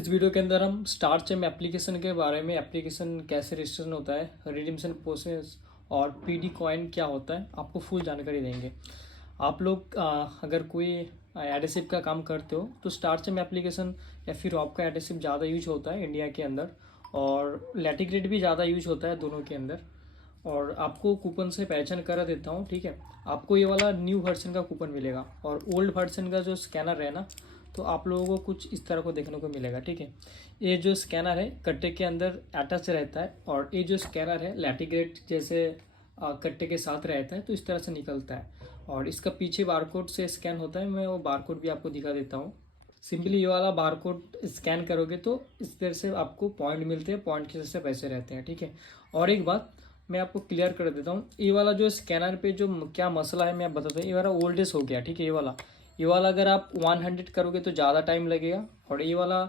इस वीडियो के अंदर हम स्टार चेम एप्लीकेशन के बारे में, एप्लीकेशन कैसे रजिस्ट्रेशन होता है, रिडीम्शन प्रोसेस और पीडी कॉइन क्या होता है, आपको फुल जानकारी देंगे। आप लोग अगर कोई एडेसिव का काम करते हो तो स्टार चेम एप्लीकेशन या फिर रॉफ का एडेसिव ज़्यादा यूज होता है इंडिया के अंदर, और लैटिग्रेड भी ज़्यादा यूज होता है दोनों के अंदर। और आपको कूपन से पहचान करा देता हूँ, ठीक है। आपको ये वाला न्यू वर्जन का कूपन मिलेगा और ओल्ड वर्जन का जो स्कैनर है ना, तो आप लोगों को कुछ इस तरह को देखने को मिलेगा, ठीक है। ये जो स्कैनर है कट्टे के अंदर अटैच रहता है, और ये जो स्कैनर है लैटिग्रेड जैसे कट्टे के साथ रहता है, तो इस तरह से निकलता है। और इसका पीछे बारकोड से स्कैन होता है, मैं वो बारकोड भी आपको दिखा देता हूँ। सिंपली ये वाला बारकोड स्कैन करोगे तो इस तरह से आपको पॉइंट मिलते हैं, पॉइंट की वजह से पैसे रहते हैं, ठीक है। और एक बात मैं आपको क्लियर कर देता हूँ, ये वाला जो स्कैनर पे जो क्या मसला है मैं आप बताता हूँ। ये वाला ओल्डेस्ट हो गया, ठीक है। ये वाला अगर आप 100 करोगे तो ज़्यादा टाइम लगेगा, और ये वाला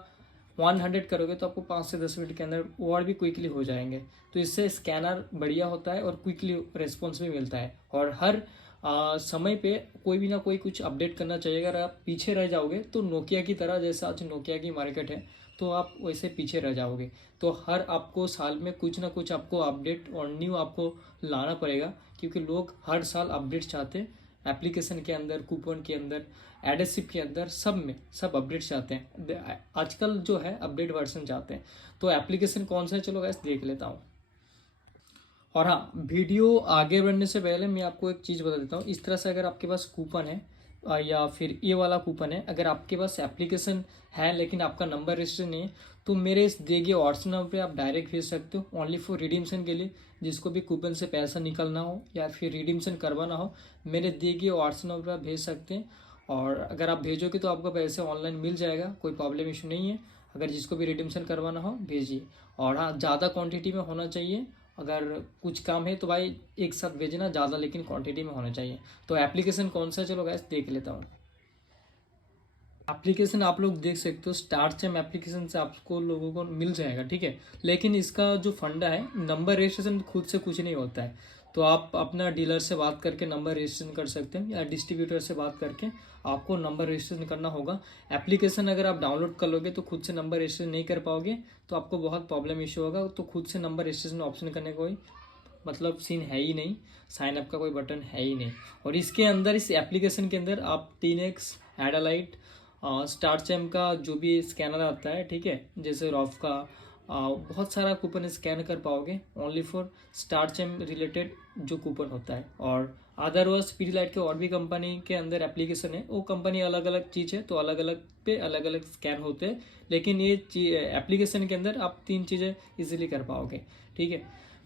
100 करोगे तो आपको 5 से 10 मिनट के अंदर और भी क्विकली हो जाएंगे। तो इससे स्कैनर बढ़िया होता है और क्विकली रिस्पॉन्स भी मिलता है। और हर समय पे कोई भी ना कोई कुछ अपडेट करना चाहिए। अगर आप पीछे रह जाओगे तो नोकिया की तरह, जैसा आज नोकिया की मार्केट है, तो आप वैसे पीछे रह जाओगे। तो हर आपको साल में कुछ ना कुछ आपको अपडेट और न्यू आपको लाना पड़ेगा, क्योंकि लोग हर साल अपडेट चाहते हैं। एप्लीकेशन के अंदर, कूपन के अंदर, एडेसिव के अंदर, सब में सब अपडेट चाहते हैं। आजकल जो है अपडेट वर्जन चाहते हैं। तो एप्लीकेशन कौन सा है, चलो गाइस देख लेता हूँ। और हाँ, वीडियो आगे बढ़ने से पहले मैं आपको एक चीज़ बता देता हूँ। इस तरह से अगर आपके पास कूपन है या फिर ये वाला कूपन है, अगर आपके पास एप्लीकेशन है लेकिन आपका नंबर रजिस्टर नहीं है, तो मेरे इस दिए गए व्हाट्सएप नंबर पे आप डायरेक्ट भेज सकते हो, ओनली फॉर रिडीम्शन के लिए। जिसको भी कूपन से पैसा निकलना हो या फिर रिडीम्शन करवाना हो, मेरे दिए गए व्हाट्सएप नंबर पर आप भेज सकते हैं। और अगर आप भेजोगे तो आपका पैसे ऑनलाइन मिल जाएगा, कोई प्रॉब्लम इशू नहीं है। अगर जिसको भी रिडीम्शन करवाना हो भेजिए। और हाँ, ज़्यादा क्वान्टिटी में होना चाहिए। अगर कुछ काम है तो भाई एक साथ भेजना, ज़्यादा लेकिन क्वांटिटी में होना चाहिए। तो एप्लीकेशन कौन सा है, चलो गाइस देख लेता हूँ। एप्लीकेशन आप लोग देख सकते हो, स्टार चेम एप्लीकेशन से आपको लोगों को मिल जाएगा, ठीक है। लेकिन इसका जो फंडा है, नंबर रजिस्ट्रेशन खुद से कुछ नहीं होता है। तो आप अपना डीलर से बात करके नंबर रजिस्ट्रेशन कर सकते हैं, या डिस्ट्रीब्यूटर से बात करके आपको नंबर रजिस्ट्रेशन करना होगा। एप्लीकेशन अगर आप डाउनलोड कर लोगे तो खुद से नंबर रजिस्ट्रेशन नहीं कर पाओगे, तो आपको बहुत प्रॉब्लम इशू होगा। तो खुद से नंबर रजिस्ट्रेशन ऑप्शन करने का कोई मतलब सीन है ही नहीं, साइन अप का कोई बटन है ही नहीं। और इसके अंदर, इस एप्लीकेशन के अंदर आप 3x एडालाइट, स्टार चैम का जो भी स्कैनर आता है, ठीक है, जैसे रॉफ का, बहुत सारा कूपन स्कैन कर पाओगे only for star charm related जो कूपन होता है। और अदरवाइज पीडीलाइट के और भी कंपनी के अंदर एप्लीकेशन है, वो कंपनी अलग अलग चीज़ है, तो अलग अलग पे अलग अलग स्कैन होते हैं। लेकिन ये एप्लीकेशन के अंदर आप 3 चीज़ें इजीली कर पाओगे, ठीक है।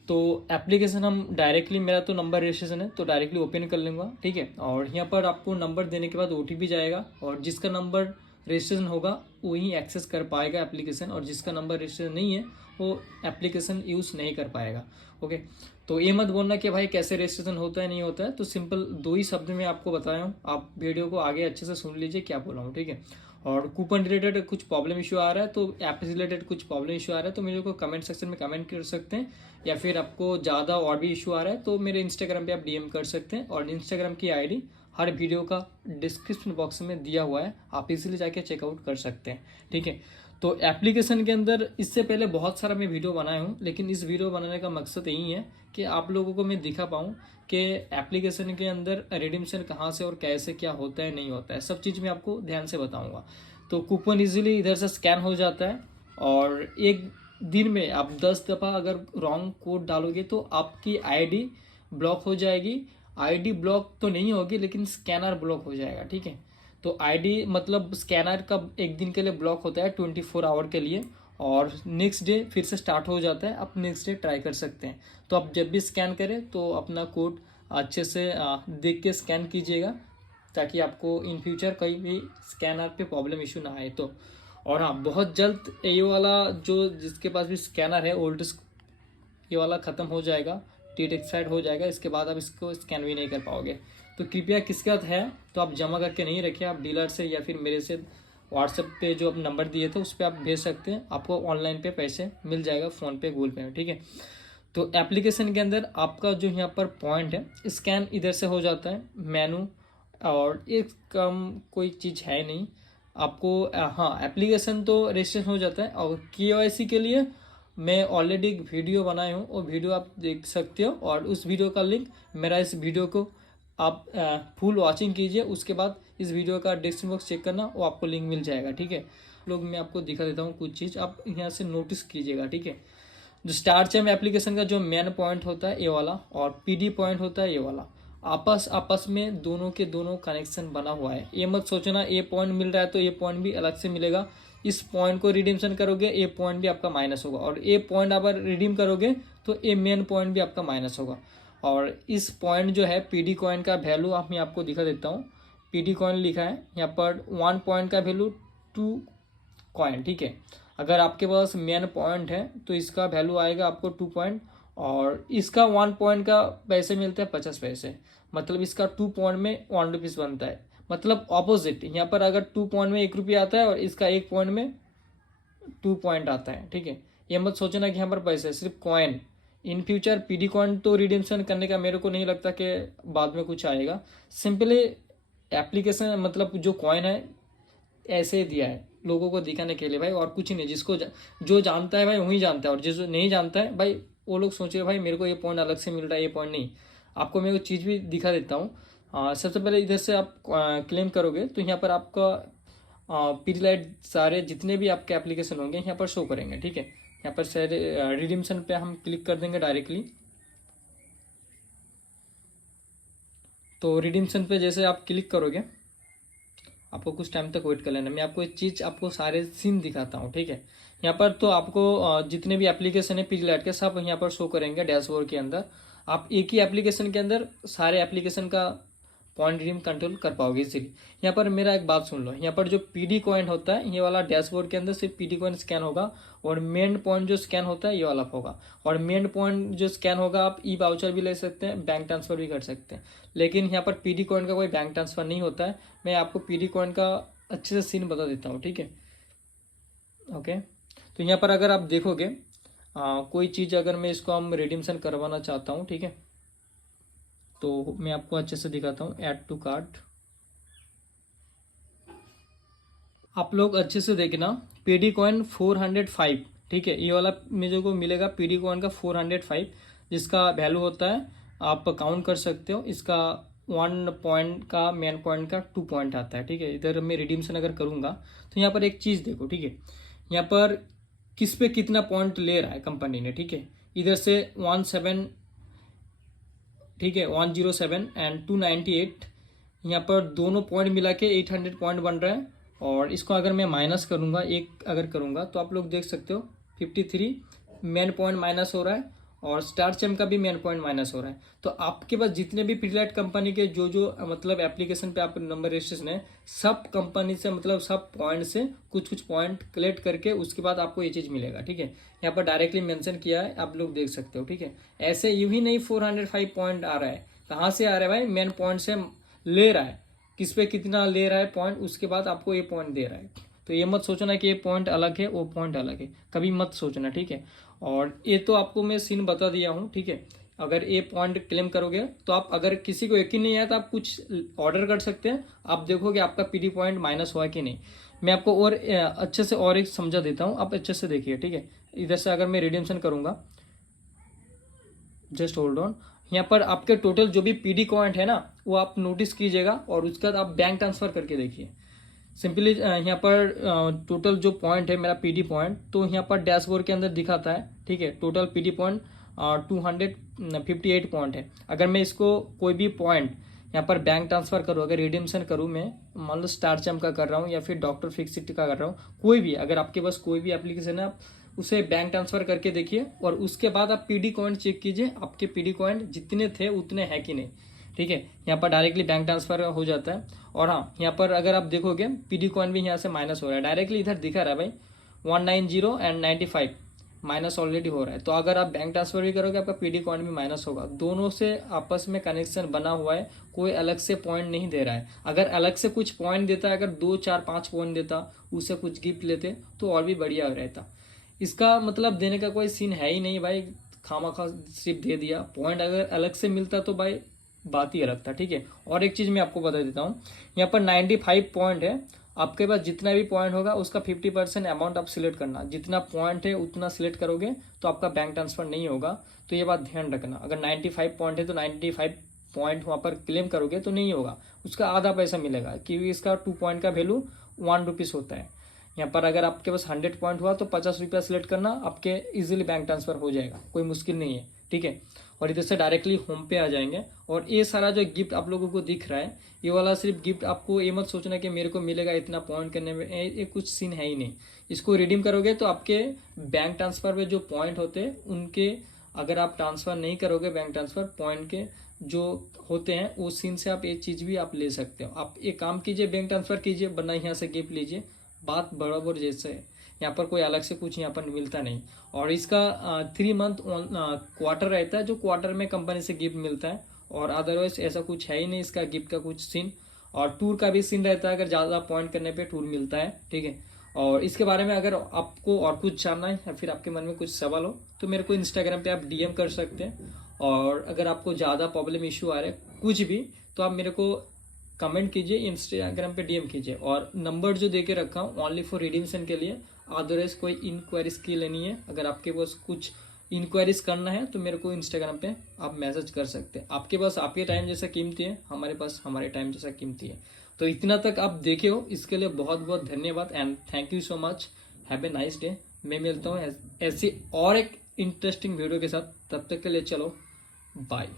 तो एप्लीकेशन हम डायरेक्टली, मेरा तो नंबर रजिस्ट्रेशन है तो डायरेक्टली ओपन कर लूँगा, ठीक है। और यहाँ पर आपको नंबर देने के बाद ओटीपी जाएगा, और जिसका नंबर रजिस्ट्रेशन होगा वही एक्सेस कर पाएगा एप्लीकेशन, और जिसका नंबर रजिस्ट्रेशन नहीं है वो एप्लीकेशन यूज़ नहीं कर पाएगा, ओके। तो ये मत बोलना कि भाई कैसे रजिस्ट्रेशन होता है नहीं होता है, तो सिंपल 2 ही शब्द में आपको बताया हूँ। आप वीडियो को आगे अच्छे से सुन लीजिए क्या बोला हूँ, ठीक है। और कूपन रिलेटेड कुछ प्रॉब्लम इशू आ रहा है, तो ऐप रिलेटेड कुछ प्रॉब्लम इशू आ रहा है, तो मेरे को कमेंट सेक्शन में कमेंट कर सकते हैं। या फिर आपको ज़्यादा और भी इशू आ रहा है तो मेरे इंस्टाग्राम पे आप डीएम कर सकते हैं, और इंस्टाग्राम की आईडी हर वीडियो का डिस्क्रिप्शन बॉक्स में दिया हुआ है, आप इजीली जाके चेकआउट कर सकते हैं, ठीक है। तो एप्लीकेशन के अंदर इससे पहले बहुत सारा मैं वीडियो बनाया हूँ, लेकिन इस वीडियो बनाने का मकसद यही है कि आप लोगों को मैं दिखा पाऊँ कि एप्लीकेशन के अंदर रिडीम्शन कहाँ से और कैसे क्या होता है नहीं होता है, सब चीज़ मैं आपको ध्यान से बताऊँगा। तो कूपन इजीली इधर से स्कैन हो जाता है, और एक दिन में आप 10 दफ़ा अगर रॉन्ग कोड डालोगे तो आपकी आईडी ब्लॉक हो जाएगी। आईडी ब्लॉक तो नहीं होगी, लेकिन स्कैनर ब्लॉक हो जाएगा, ठीक है। तो आईडी मतलब स्कैनर का एक दिन के लिए ब्लॉक होता है, 24 आवर के लिए, और नेक्स्ट डे फिर से स्टार्ट हो जाता है। आप नेक्स्ट डे ट्राई कर सकते हैं। तो आप जब भी स्कैन करें तो अपना कोड अच्छे से देख के स्कैन कीजिएगा, ताकि आपको इन फ्यूचर कहीं भी स्कैनर पे प्रॉब्लम इशू ना आए। तो और हाँ, बहुत जल्द ये वाला जो जिसके पास भी स्कैनर है ओल्ड, ये वाला ख़त्म हो जाएगा, डेट एक्सपायर्ड हो जाएगा। इसके बाद आप इसको स्कैन भी नहीं कर पाओगे। तो कृपया किसके साथ है तो आप जमा करके नहीं रखिए, आप डीलर से या फिर मेरे से व्हाट्सएप पे जो आप नंबर दिए थे उस पर आप भेज सकते हैं, आपको ऑनलाइन पे पैसे मिल जाएगा, फ़ोनपे गूगल पे, ठीक है। तो एप्लीकेशन के अंदर आपका जो यहाँ पर पॉइंट है, स्कैन इधर से हो जाता है मेनू, और एक कम कोई चीज़ है नहीं। आपको हाँ एप्लीकेशन तो रजिस्ट्रेशन हो जाता है। और KYC के लिए मैं ऑलरेडी एक वीडियो बनाया हूँ, वो वीडियो आप देख सकते हो, और उस वीडियो का लिंक मेरा इस वीडियो को आप फुल वॉचिंग कीजिए, उसके बाद इस वीडियो का डिस्क्रिप्शन बॉक्स चेक करना, वो आपको लिंक मिल जाएगा। ठीक है लोग, मैं आपको दिखा देता हूँ कुछ चीज़, आप यहाँ से नोटिस कीजिएगा। ठीक है, जो स्टार चैम एप्लीकेशन का जो मेन पॉइंट होता है ये वाला, और PD पॉइंट होता है ये वाला, आपस में दोनों के दोनों कनेक्शन बना हुआ है। ये मत सोचना ये पॉइंट मिल रहा है तो ये पॉइंट भी अलग से मिलेगा। इस पॉइंट को रिडीमशन करोगे ये पॉइंट भी आपका माइनस होगा, और ये पॉइंट आप रिडीम करोगे तो ये मेन पॉइंट भी आपका माइनस होगा। और इस पॉइंट जो है PD कॉइन का वैल्यू आप मैं आपको दिखा देता हूँ। PD कॉइन लिखा है यहाँ पर 1 पॉइंट का वैल्यू 2 कॉइन। ठीक है, अगर आपके पास मेन पॉइंट है तो इसका वैल्यू आएगा आपको 2 पॉइंट, और इसका 1 पॉइंट का पैसे मिलते हैं 50 पैसे, मतलब इसका 2 पॉइंट में 1 रुपीज़ बनता है। मतलब ऑपोजिट, यहाँ पर अगर 2 पॉइंट में 1 रुपया आता है और इसका 1 पॉइंट में 2 पॉइंट आता है। ठीक है, ये मत सोचना कि यहाँ पर पैसे, सिर्फ coin. In future PD coin तो रिडीम्शन करने का मेरे को नहीं लगता कि बाद में कुछ आएगा। सिंपली एप्लीकेशन मतलब जो कॉइन है ऐसे ही दिया है लोगों को दिखाने के लिए भाई, और कुछ नहीं। जिसको जो जानता है भाई वही जानता है, और जो नहीं जानता है भाई वो लोग सोच रहे भाई मेरे को ये पॉइंट अलग से मिल रहा है, ये पॉइंट नहीं। आपको मैं वो चीज़ भी दिखा देता हूँ। सबसे पहले इधर से आप क्लेम करोगे तो यहाँ पर आपका पीडीलाइट सारे जितने भी आपके एप्लीकेशन होंगे यहाँ पर शो करेंगे। ठीक है, यहाँ पर सारे रिडीम्शन पे हम क्लिक कर देंगे डायरेक्टली। तो रिडीम्शन पे जैसे आप क्लिक करोगे आपको कुछ टाइम तक वेट कर लेना, मैं आपको एक चीज़ आपको सारे सीन दिखाता हूँ। ठीक है, यहाँ पर तो आपको जितने भी एप्लीकेशन है पीडीलाइट के सब यहाँ पर शो करेंगे डैशबोर्ड के अंदर। आप एक ही एप्लीकेशन के अंदर सारे एप्लीकेशन का पॉइंट रिडीम कंट्रोल कर पाओगे इजीली। यहाँ पर मेरा एक बात सुन लो, यहाँ पर जो PD कॉइन होता है ये वाला डैशबोर्ड के अंदर सिर्फ PD कॉइन स्कैन होगा, और मेन पॉइंट जो स्कैन होता है ये वाला होगा। और मेन पॉइंट जो स्कैन होगा आप ई वाउचर भी ले सकते हैं, बैंक ट्रांसफर भी कर सकते हैं। लेकिन यहाँ पर PD कॉइन का कोई बैंक ट्रांसफर नहीं होता है। मैं आपको PD कॉइन का अच्छे से सीन बता देता हूँ। ठीक है, ओके। तो यहाँ पर अगर आप देखोगे कोई चीज़ अगर मैं इसको हम रिडीम्शन करवाना चाहता हूँ, ठीक है, तो मैं आपको अच्छे से दिखाता हूँ। ऐड टू कार्ट, आप लोग अच्छे से देखना। PD कॉइन 405, ठीक है, ये वाला मुझे को मिलेगा PD कॉइन का 405, जिसका वैल्यू होता है आप काउंट कर सकते हो। इसका 1 पॉइंट का मेन पॉइंट का 2 पॉइंट आता है। ठीक है, इधर मैं रिडीम्शन अगर करूँगा तो यहाँ पर एक चीज़ देखो। ठीक है, यहाँ पर किस पे कितना पॉइंट ले रहा है कंपनी ने। ठीक है, इधर से 17, ठीक है, 107 एंड 298, यहाँ पर दोनों पॉइंट मिला के 800 पॉइंट बन रहा है। और इसको अगर मैं माइनस करूँगा, एक अगर करूँगा तो आप लोग देख सकते हो 53 मेन पॉइंट माइनस हो रहा है, और स्टार चैम का भी मेन पॉइंट माइनस हो रहा है। तो आपके पास जितने भी पीडीलाइट कंपनी के जो जो मतलब एप्लीकेशन पे आप नंबर रजिस्ट्रेशन है, सब कंपनी से मतलब सब पॉइंट से कुछ कुछ पॉइंट कलेक्ट करके उसके बाद आपको ये चीज़ मिलेगा। ठीक है, यहाँ पर डायरेक्टली मेंशन किया है, आप लोग देख सकते हो। ठीक है, ऐसे यूं ही नहीं 405 पॉइंट आ रहा है। कहाँ से आ रहा है भाई? मेन पॉइंट से ले रहा है, किस पे कितना ले रहा है पॉइंट, उसके बाद आपको ये पॉइंट दे रहा है। तो ये मत सोचना कि ये पॉइंट अलग है वो पॉइंट अलग है, कभी मत सोचना। ठीक है, और ये तो आपको मैं सीन बता दिया हूँ। ठीक है, अगर ये पॉइंट क्लेम करोगे तो आप, अगर किसी को यकीन नहीं आया तो आप कुछ ऑर्डर कर सकते हैं, आप देखोगे आपका PD पॉइंट माइनस हुआ कि नहीं। मैं आपको और अच्छे से और एक समझा देता हूँ, आप अच्छे से देखिए। ठीक है, इधर से अगर मैं रिडीम्शन करूँगा, जस्ट होल्ड ऑन, यहाँ पर आपके टोटल जो भी PD पॉइंट है ना वो आप नोटिस कीजिएगा, और उसके बाद आप बैंक ट्रांसफर करके देखिए। सिंपली यहाँ पर टोटल जो पॉइंट है मेरा PD पॉइंट, तो यहाँ पर डैशबोर्ड के अंदर दिखाता है। ठीक है, टोटल PD पॉइंट 258 पॉइंट है। अगर मैं इसको कोई भी पॉइंट यहाँ पर बैंक ट्रांसफर करूँ, अगर रिडीम्शन करूँ, मैं मान लो स्टार चैम का कर रहा हूँ या फिर डॉक्टर फिक्सिट का कर रहा हूँ, कोई भी, अगर आपके पास कोई भी एप्लीकेशन है आप उसे बैंक ट्रांसफर करके देखिए, और उसके बाद आप PD कॉइन चेक कीजिए आपके PD कॉइन जितने थे उतने हैं कि नहीं। ठीक है, यहाँ पर डायरेक्टली बैंक ट्रांसफर हो जाता है। और हाँ, यहाँ पर अगर आप देखोगे PD कॉइन भी यहाँ से माइनस हो रहा है, डायरेक्टली इधर दिखा रहा है भाई 190 एंड 95 माइनस ऑलरेडी हो रहा है। तो अगर आप बैंक ट्रांसफर भी करोगे आपका PD कॉइन भी माइनस होगा। दोनों से आपस में कनेक्शन बना हुआ है, कोई अलग से पॉइंट नहीं दे रहा है। अगर अलग से कुछ पॉइंट देता है, अगर 2 4 5 पॉइंट देता, उससे कुछ गिफ्ट लेते तो और भी बढ़िया रहता। इसका मतलब देने का कोई सीन है ही नहीं भाई, खामा सिर्फ दे दिया। पॉइंट अगर अलग से मिलता तो भाई बात ही अलग था। ठीक है, और एक चीज़ मैं आपको बता देता हूँ, यहाँ पर 95 पॉइंट है, आपके पास जितना भी पॉइंट होगा उसका 50% अमाउंट आप सिलेक्ट करना, जितना पॉइंट है उतना सिलेक्ट करोगे तो आपका बैंक ट्रांसफर नहीं होगा। तो ये बात ध्यान रखना, अगर 95 पॉइंट है तो 95 पॉइंट वहाँ पर क्लेम करोगे तो नहीं होगा, उसका आधा पैसा मिलेगा, क्योंकि इसका 2 पॉइंट का वैल्यू 1 रुपीज़ होता है। यहाँ पर अगर आपके पास 100 पॉइंट हुआ तो 50 रुपया सिलेक्ट करना, आपके इजीली बैंक ट्रांसफर हो जाएगा, कोई मुश्किल नहीं है, ठीक है। और इधर से डायरेक्टली होम पे आ जाएंगे। और ये सारा जो गिफ्ट आप लोगों को दिख रहा है, ये वाला सिर्फ गिफ्ट, आपको ये मत सोचना कि मेरे को मिलेगा इतना पॉइंट करने में, ये कुछ सीन है ही नहीं। इसको रिडीम करोगे तो आपके बैंक ट्रांसफर में जो पॉइंट होते हैं उनके, अगर आप ट्रांसफर नहीं करोगे बैंक ट्रांसफर, पॉइंट के जो होते हैं उस सीन से आप एक चीज़ भी आप ले सकते हो। आप एक काम कीजिए, बैंक ट्रांसफर कीजिए, वरना यहाँ से गिफ्ट लीजिए, बात बराबर जैसे है। यहाँ पर कोई अलग से कुछ यहाँ पर मिलता नहीं। और इसका 3 मंथ क्वार्टर रहता है, जो क्वार्टर में कंपनी से गिफ्ट मिलता है, और अदरवाइज ऐसा कुछ है ही नहीं इसका गिफ्ट का कुछ सीन। और टूर का भी सीन रहता है, अगर ज़्यादा पॉइंट करने पे टूर मिलता है, ठीक है। और इसके बारे में अगर आपको और कुछ जानना है या फिर आपके मन में कुछ सवाल हो तो मेरे को इंस्टाग्राम पे आप डीएम कर सकते हैं। और अगर आपको ज़्यादा प्रॉब्लम इशू आ रहा है कुछ भी, तो आप मेरे को कमेंट कीजिए, इंस्टाग्राम पे डीएम कीजिए। और नंबर जो दे के रखा हूँ ओनली फॉर रिडीम्सन के लिए, अदरवाइज कोई इंक्वायरीज की लेनी है, अगर आपके पास कुछ इंक्वायरीज करना है तो मेरे को इंस्टाग्राम पे आप मैसेज कर सकते हैं। आपके पास आपके टाइम जैसा कीमती है, हमारे पास हमारे टाइम जैसा कीमती है। तो इतना तक आप देखे हो, इसके लिए बहुत बहुत धन्यवाद and thank you so much. Have a nice day. मैं मिलता हूँ ऐसी और एक इंटरेस्टिंग वीडियो के साथ, तब तक के लिए चलो बाय।